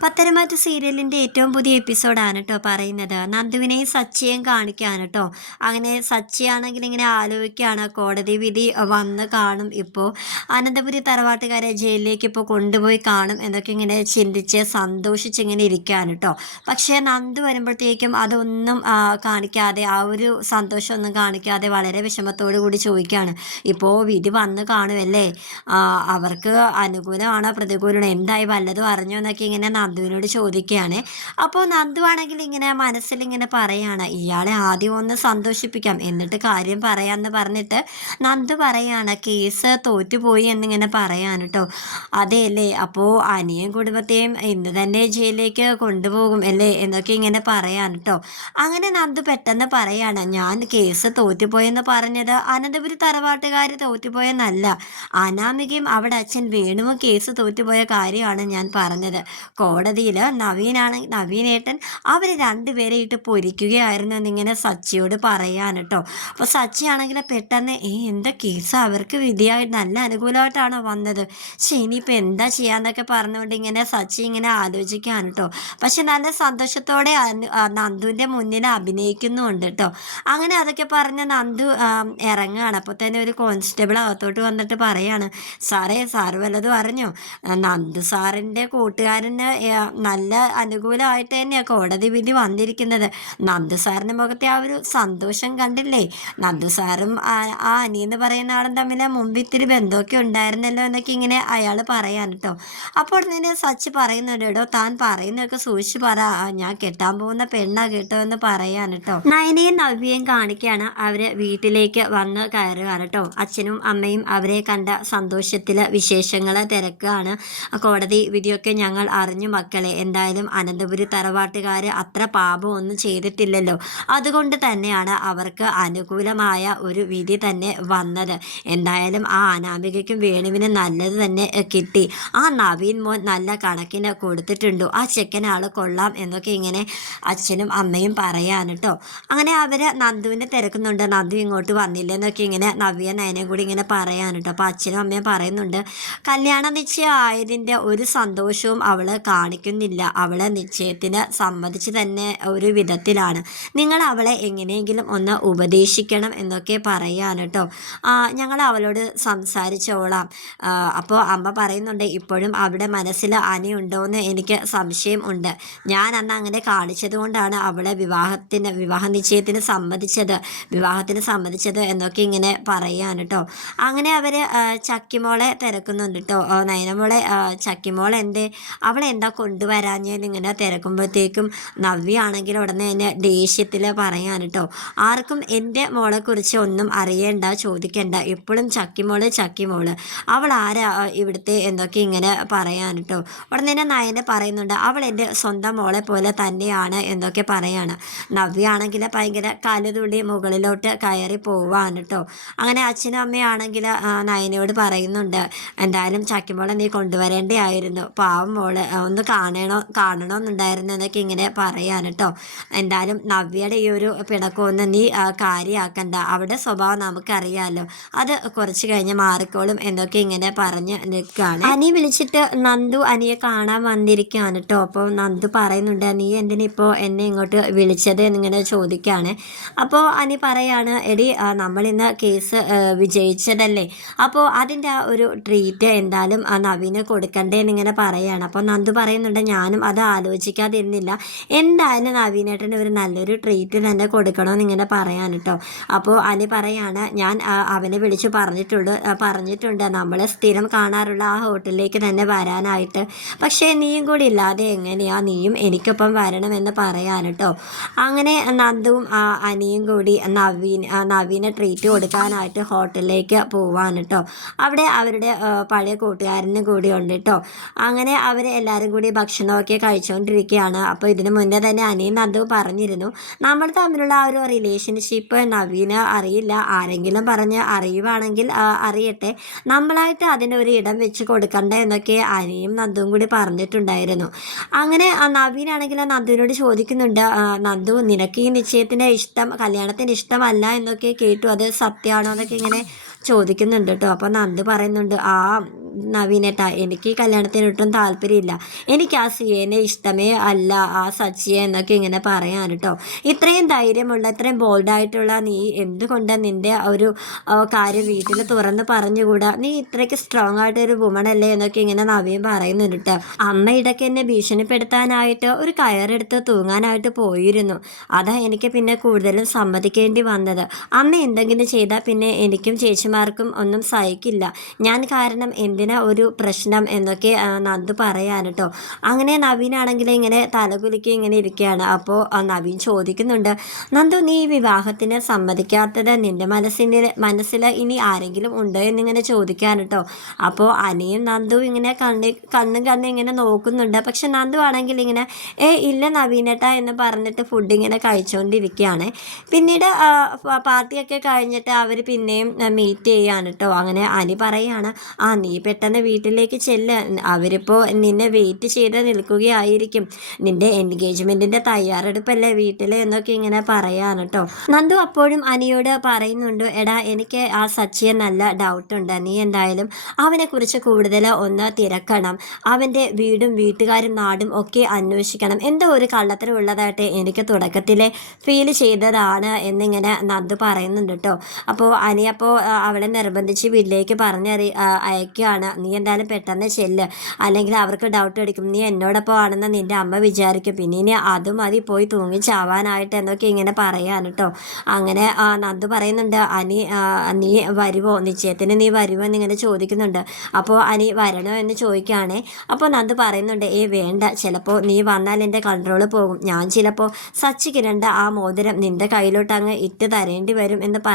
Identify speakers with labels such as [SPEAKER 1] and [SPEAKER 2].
[SPEAKER 1] പത്തരമാറ്റ് സീരിയലിന്റെ ഏറ്റവും പുതിയ എപ്പിസോഡാണ് കേട്ടോ പറയുന്നത്. നന്ദുവിനെയും സച്ചിയെയും കാണിക്കുകയാണ് കേട്ടോ അങ്ങനെ സച്ചിയാണെങ്കിൽ ഇങ്ങനെ ആലോചിക്കുകയാണ്. കോടതി വിധി വന്ന് കാണും ഇപ്പോൾ അനന്തപുരി തറവാട്ടുകാരെ ജയിലിലേക്ക് ഇപ്പോൾ കൊണ്ടുപോയി കാണും എന്നൊക്കെ ഇങ്ങനെ ചിന്തിച്ച് സന്തോഷിച്ച് ഇങ്ങനെ ഇരിക്കുകയാണ് കേട്ടോ പക്ഷേ നന്ദു വരുമ്പോഴത്തേക്കും അതൊന്നും കാണിക്കാതെ ആ ഒരു സന്തോഷമൊന്നും കാണിക്കാതെ വളരെ വിഷമത്തോടു കൂടി ചോദിക്കുകയാണ്. ഇപ്പോൾ വിധി വന്ന് കാണുമല്ലേ അവർക്ക് അനുകൂലമാണോ പ്രതികൂലമാണോ? എന്തായി വല്ലതും അറിഞ്ഞോ എന്നൊക്കെ ഇങ്ങനെ നന്ദുവിനോട് ചോദിക്കുകയാണ്. അപ്പോൾ നന്ദു ആണെങ്കിൽ ഇങ്ങനെ മനസ്സിൽ ഇങ്ങനെ പറയാണ് ഇയാളെ ആദ്യം ഒന്ന് സന്തോഷിപ്പിക്കാം എന്നിട്ട് കാര്യം പറയാമെന്ന് പറഞ്ഞിട്ട് നന്ദു പറയാണ് കേസ് തോറ്റുപോയി എന്നിങ്ങനെ പറയാണ് കേട്ടോ അതെ അല്ലേ അപ്പോൾ അനിയൻ കുടുംബത്തെയും ഇന്ന് തന്നെ ജയിലിലേക്ക് കൊണ്ടുപോകും അല്ലേ? എന്നൊക്കെ ഇങ്ങനെ പറയാൻ കേട്ടോ അങ്ങനെ നന്ദു പെട്ടെന്ന് പറയാണ് ഞാൻ കേസ് തോറ്റുപോയെന്ന് പറഞ്ഞത് അനന്തപുരി തറവാട്ടുകാർ തോറ്റുപോയെന്നല്ല. അനാമികയും അവിടെ അച്ഛൻ വേണുവും കേസ് തോറ്റുപോയ കാര്യമാണ് ഞാൻ പറഞ്ഞത്. കോടതിയിൽ നവീനാണ് നവീനേട്ടൻ അവർ രണ്ടുപേരെ ഇട്ട് പൊരിക്കുകയായിരുന്നു എന്നിങ്ങനെ സച്ചിയോട് പറയാൻ കേട്ടോ അപ്പോൾ സച്ചി ആണെങ്കിൽ പെട്ടെന്ന് ഏ എന്താ കേസ്? അവർക്ക് വിധിയായി നല്ല അനുകൂലമായിട്ടാണോ വന്നത്? പക്ഷേ ഇനിയിപ്പോൾ എന്താ ചെയ്യാന്നൊക്കെ പറഞ്ഞുകൊണ്ട് ഇങ്ങനെ സച്ചി ഇങ്ങനെ ആലോചിക്കുകയാണ് കേട്ടോ പക്ഷെ നല്ല സന്തോഷത്തോടെ നന്ദുവിന്റെ മുന്നിൽ അഭിനയിക്കുന്നുമുണ്ട് കേട്ടോ അങ്ങനെ അതൊക്കെ പറഞ്ഞ് നന്ദു ഇറങ്ങുകയാണ് അപ്പോൾ തന്നെ ഒരു കോൺസ്റ്റബിൾ അകത്തോട്ട് വന്നിട്ട് പറയാണ് സാറേ സാറ് വല്ലതും അറിഞ്ഞോ? നന്ദു സാറിന്റെ കൂട്ടുകാരന് നല്ല അനുകൂലമായിട്ട് തന്നെയാണ് കോടതി വിധി വന്നിരിക്കുന്നത്. നന്ദു സാറിന്റെ മുഖത്തെ ആ ഒരു സന്തോഷം കണ്ടില്ലേ? നന്ദു സാറും ആ അനി എന്ന് പറയുന്ന ആളും തമ്മിൽ മുമ്പ് ഇത്തിരി ബന്ധമൊക്കെ ഉണ്ടായിരുന്നല്ലോ എന്നൊക്കെ ഇങ്ങനെ അയാൾ പറയാൻ കേട്ടോ. അപ്പോൾ തന്നെ സച്ച് പറയുന്നുണ്ട്. കേട്ടോ താൻ പറയുന്നതൊക്കെ സൂക്ഷിച്ച് പറ. ഞാൻ കെട്ടാൻ പോകുന്ന പെണ്ണാ കേട്ടോ എന്ന് പറയാൻ കേട്ടോ. നയനയും നവ്യയും കാണിക്കുകയാണ് അവർ വീട്ടിലേക്ക് വന്ന് കയറുകയാണ് കേട്ടോ. അച്ഛനും അമ്മയും അവരെ കണ്ട സന്തോഷത്തിലെ വിശേഷങ്ങൾ തിരക്കുകയാണ് കോടതി വിധിയൊക്കെ ഞങ്ങൾ അറിഞ്ഞു മക്കളെ എന്തായാലും അനന്തപുരി തറവാട്ടുകാർ അത്ര പാപമൊന്നും ചെയ്തിട്ടില്ലല്ലോ. അതുകൊണ്ട് തന്നെയാണ് അവർക്ക് അനുകൂലമായ ഒരു വിധി തന്നെ വന്നത്. എന്തായാലും ആ അനാമികയ്ക്കും വേണുവിനും നല്ലത് തന്നെ കിട്ടി. ആ നവീൻ മോൻ നല്ല കണക്കിന് കൊടുത്തിട്ടുണ്ടോ. ആ ചെക്കനാൾ കൊള്ളാം എന്നൊക്കെ ഇങ്ങനെ അച്ഛനും അമ്മയും പറയാൻ കേട്ടോ അങ്ങനെ അവർ നന്ദുവിനെ തിരക്കുന്നുണ്ട്. നന്ദു ഇങ്ങോട്ട് വന്നില്ലെന്നൊക്കെ ഇങ്ങനെ നവ്യ നയനയും കൂടി ഇങ്ങനെ പറയാൻ കേട്ടോ അപ്പോൾ അച്ഛനും അമ്മയും പറയുന്നുണ്ട് കല്യാണ നിശ്ചയം ആയതിന്റെ ഒരു സന്തോഷവും അവൾ കാണിക്കുന്നില്ല. അവളെ നിശ്ചയത്തിന് സമ്മതിച്ച് തന്നെ ഒരു വിധത്തിലാണ്. നിങ്ങൾ അവളെ എങ്ങനെയെങ്കിലും ഒന്ന് ഉപദേശിക്കണം എന്നൊക്കെ പറയാണ് കേട്ടോ. ഞങ്ങൾ അവളോട് സംസാരിച്ചോളാം. അപ്പോൾ അമ്മ പറയുന്നുണ്ട് ഇപ്പോഴും അവിടെ മനസ്സിൽ അനിയുണ്ടോ എന്ന് എനിക്ക് സംശയം ഉണ്ട്. ഞാൻ അന്ന് അങ്ങനെ കാണിച്ചത് കൊണ്ടാണ് അവളെ വിവാഹത്തിന് വിവാഹ നിശ്ചയത്തിന് സമ്മതിച്ചത് വിവാഹത്തിന് സമ്മതിച്ചത് എന്നൊക്കെ ഇങ്ങനെ പറയാണ് കേട്ടോ. അങ്ങനെ അവർ ചക്കിമോളെ തിരക്കുന്നുണ്ട് കേട്ടോ. നയനമോളെ ചക്കിമോളെ എന്തേ? അവളെ എന്താ ഞാൻ ഇങ്ങനെ തിരക്കുമ്പോഴത്തേക്കും നവ്യാണെങ്കിൽ ഉടനെ തന്നെ ദേഷ്യത്തിൽ പറയാൻ കേട്ടോ ആർക്കും എന്റെ മോളെക്കുറിച്ച് ഒന്നും അറിയേണ്ട ചോദിക്കേണ്ട. എപ്പോഴും ചക്കിമോൾ ചക്കിമോൾ. അവൾ ആരാ? ഇവിടുത്തെ എന്തൊക്കെ ഇങ്ങനെ പറയാൻ കേട്ടോ ഉടനെ തന്നെ നയനെ പറയുന്നുണ്ട് അവൾ എന്റെ സ്വന്തം മോളെ പോലെ തന്നെയാണ് എന്നൊക്കെ പറയാണ്. നവ്യാണെങ്കിൽ ഭയങ്കര കലുതുള്ളി മുകളിലോട്ട് കയറി പോവാണ് കേട്ടോ അങ്ങനെ അച്ഛനും അമ്മയാണെങ്കിൽ നയനയോട് പറയുന്നുണ്ട് എന്തായാലും ചക്കിമോളെ നീ കൊണ്ടുവരേണ്ടതായിരുന്നു. പാവം മോൾ ഒന്ന് കാണണോ കാണണമെന്നുണ്ടായിരുന്നു എന്നൊക്കെ ഇങ്ങനെ പറയാൻ കേട്ടോ എന്തായാലും നവ്യയുടെ ഈ ഒരു പിണക്കമൊന്നും നീ കാര്യമാക്കണ്ട അവിടെ സ്വഭാവം നമുക്കറിയാമല്ലോ അത് കുറച്ച് കഴിഞ്ഞ് മാറിക്കോളും എന്നൊക്കെ ഇങ്ങനെ പറഞ്ഞ് നിൽക്കുകയാണ് അനി വിളിച്ചിട്ട് നന്ദു അനിയെ കാണാൻ വന്നിരിക്കുകയാണ് കേട്ടോ അപ്പോൾ നന്ദു പറയുന്നുണ്ട് നീ എന്തിനിപ്പോൾ എന്നെ ഇങ്ങോട്ട് വിളിച്ചത്? എന്നിങ്ങനെ ചോദിക്കുകയാണ് അപ്പോൾ അനി പറയാണ് എടി നമ്മളിന്ന് കേസ് വിജയിച്ചതല്ലേ. അപ്പോൾ അതിന്റെ ആ ഒരു ട്രീറ്റ് എന്തായാലും നവീന് കൊടുക്കണ്ടേ എന്നിങ്ങനെ പറയാണ്. അപ്പോൾ നന്ദു പറയുന്നുണ്ട്. ഞാനും അത് ആലോചിക്കാതിരുന്നില്ല. എന്തായാലും നവീനേട്ടന് ഒരു നല്ലൊരു ട്രീറ്റ് തന്നെ കൊടുക്കണമെന്ന് ഇങ്ങനെ പറയാൻ കേട്ടോ. അപ്പോൾ അനി പറയാണ് ഞാൻ അവനെ വിളിച്ച് പറഞ്ഞിട്ടുണ്ട് പറഞ്ഞിട്ടുണ്ട്. നമ്മൾ സ്ഥിരം കാണാറുള്ള ആ ഹോട്ടലിലേക്ക് തന്നെ വരാനായിട്ട്. പക്ഷേ നീയും കൂടി ഇല്ലാതെ എങ്ങനെയാ നീയും എനിക്കൊപ്പം വരണമെന്ന് പറയാൻ കേട്ടോ. അങ്ങനെ നന്ദുവും അനിയും കൂടി നവീൻ നവീനെ ട്രീറ്റ് കൊടുക്കാനായിട്ട് ഹോട്ടലിലേക്ക് പോവാൻ കേട്ടോ. അവിടെ അവരുടെ പഴയ കൂട്ടുകാരനും കൂടി ഉണ്ട് കേട്ടോ. അങ്ങനെ അവർ എല്ലാവരും കൂടി ഭക്ഷണമൊക്കെ കഴിച്ചുകൊണ്ടിരിക്കുകയാണ് അപ്പോൾ ഇതിന് മുന്നേ തന്നെ അനിയും നന്ദു പറഞ്ഞിരുന്നു. നമ്മൾ തമ്മിലുള്ള ആ ഒരു റിലേഷൻഷിപ്പ് നവീന് അറിയില്ല. ആരെങ്കിലും പറഞ്ഞ് അറിയുവാണെങ്കിൽ അറിയട്ടെ. നമ്മളായിട്ട് അതിന് ഒരു ഇടം വെച്ച് കൊടുക്കണ്ട എന്നൊക്കെ അനിയും നന്ദുവും കൂടി പറഞ്ഞിട്ടുണ്ടായിരുന്നു. അങ്ങനെ നവീനാണെങ്കിൽ നന്ദുവിനോട് ചോദിക്കുന്നുണ്ട് നന്ദു നിനക്ക് ഈ നിശ്ചയത്തിന്റെ ഇഷ്ടം കല്യാണത്തിന്റെ ഇഷ്ടമല്ല എന്നൊക്കെ കേട്ടു. അത് സത്യമാണോ എന്നൊക്കെ ഇങ്ങനെ ചോദിക്കുന്നുണ്ട് കേട്ടോ. അപ്പോൾ നന്ദു പറയുന്നുണ്ട് ആ നവീനേട്ടാ എനിക്ക് കല്യാണത്തിന് ഒട്ടും താല്പര്യമില്ല. എനിക്ക് ആ സിയേനെ ഇഷ്ടമേ അല്ല ആ സച്ചിയെ എന്നൊക്കെ ഇങ്ങനെ പറയാൻ കേട്ടോ ഇത്രയും ധൈര്യമുള്ള ഇത്രയും ബോൾഡായിട്ടുള്ള നീ എന്തുകൊണ്ട് നിന്റെ ഒരു കാര്യം വീട്ടിൽ തുറന്ന് പറഞ്ഞുകൂടാ? നീ ഇത്രയ്ക്ക് സ്ട്രോങ് ആയിട്ട് ഒരു വുമൺ അല്ലേ എന്നൊക്കെ ഇങ്ങനെ നവീൻ പറയുന്നുണ്ട് കേട്ടോ അമ്മ ഇടയ്ക്ക് എന്നെ ഭീഷണിപ്പെടുത്താനായിട്ട് ഒരു കയറെടുത്ത് തൂങ്ങാനായിട്ട് പോയിരുന്നു. അതാ എനിക്ക് പിന്നെ കൂടുതലും സമ്മതിക്കേണ്ടി വന്നത്. അമ്മ എന്തെങ്കിലും ചെയ്താൽ പിന്നെ എനിക്കും ചേച്ചിമാർക്കും ഒന്നും സഹിക്കില്ല. ഞാൻ കാരണം എന്തിനാ ഒരു പ്രശ്നം എന്നൊക്കെ നന്ദു പറയാൻ കേട്ടോ അങ്ങനെ നവീനാണെങ്കിൽ ഇങ്ങനെ തലകുലുക്കി ഇങ്ങനെ ഇരിക്കുകയാണ് അപ്പോൾ നവീൻ ചോദിക്കുന്നുണ്ട് നന്ദു നീ വിവാഹത്തിന് സമ്മതിക്കാത്തത് നിന്റെ മനസ്സിന് മനസ്സിൽ ഇനി ആരെങ്കിലും ഉണ്ടോ എന്നിങ്ങനെ ചോദിക്കാൻ കേട്ടോ അപ്പോൾ അനിയും നന്ദു ഇങ്ങനെ കണ്ണി കണ്ണും കണ്ണും ഇങ്ങനെ നോക്കുന്നുണ്ട്. പക്ഷെ നന്ദു ആണെങ്കിൽ ഇങ്ങനെ ഏ ഇല്ല നവീനേട്ട എന്ന് പറഞ്ഞിട്ട് ഫുഡ് ഇങ്ങനെ കഴിച്ചുകൊണ്ടിരിക്കുകയാണ് പിന്നീട് പാർട്ടിയൊക്കെ കഴിഞ്ഞിട്ട് അവർ പിന്നെയും മീറ്റ് ചെയ്യാണ് കേട്ടോ അങ്ങനെ അനി പറയാണ് ആ നീ പെട്ടെന്ന് വീട്ടിലേക്ക് ചെല്ല. അവരിപ്പോൾ നിന്നെ വെയിറ്റ് ചെയ്ത് നിൽക്കുകയായിരിക്കും. നിന്റെ എൻഗേജ്മെന്റിന്റെ തയ്യാറെടുപ്പല്ലേ വീട്ടിൽ എന്നൊക്കെ ഇങ്ങനെ പറയാണ് കേട്ടോ നന്ദു അപ്പോഴും അനിയോട് പറയുന്നുണ്ട് എടാ എനിക്ക് ആ സച്ചിയെ നല്ല ഡൗട്ടുണ്ട് നീ എന്തായാലും അവനെക്കുറിച്ച് കൂടുതൽ ഒന്ന് തിരക്കണം. അവന്റെ വീടും വീട്ടുകാരും നാടും ഒക്കെ അന്വേഷിക്കണം. എന്തോ ഒരു കള്ളത്തരമുള്ളതായിട്ട് എനിക്ക് തുടക്കത്തിലെ ഫീൽ ചെയ്തതാണ് എന്നിങ്ങനെ നന്ദു പറയുന്നുണ്ട് കേട്ടോ അപ്പോൾ അനിയപ്പോൾ അവളെ നിർബന്ധിച്ച് വീട്ടിലേക്ക് പറഞ്ഞറി ആ, അയക്കുകയാണ് നീ എന്തായാലും പെട്ടെന്ന് ചെല്ല്. അല്ലെങ്കിൽ അവർക്ക് ഡൗട്ട് അടിക്കും. നീ എന്നോടൊപ്പം ആണെന്ന് നിന്റെ അമ്മ വിചാരിക്കും. പിന്നെ ഇനി അതും മതി. പോയി തൂങ്ങി ചാവാനായിട്ട് എന്നൊക്കെ ഇങ്ങനെ പറയാൻ കേട്ടോ അങ്ങനെ നന്ദു പറയുന്നുണ്ട് അനി നീ വരുമോ നിശ്ചയത്തിന് നീ വരുമോ എന്നിങ്ങനെ ചോദിക്കുന്നുണ്ട്. അപ്പോൾ അനി വരണോ എന്ന് ചോദിക്കുകയാണേ. അപ്പോൾ നന്ദു പറയുന്നുണ്ട് ഏ വേണ്ട. ചിലപ്പോൾ നീ വന്നാൽ എന്റെ കൺട്രോൾ പോകും. ഞാൻ ചിലപ്പോൾ സച്ചിക്കിരണ്ട ആ മോതിരം നിന്റെ കയ്യിലോട്ട് അങ്ങ് ഇട്ട് തരേണ്ടി വരും എന്ന് പറ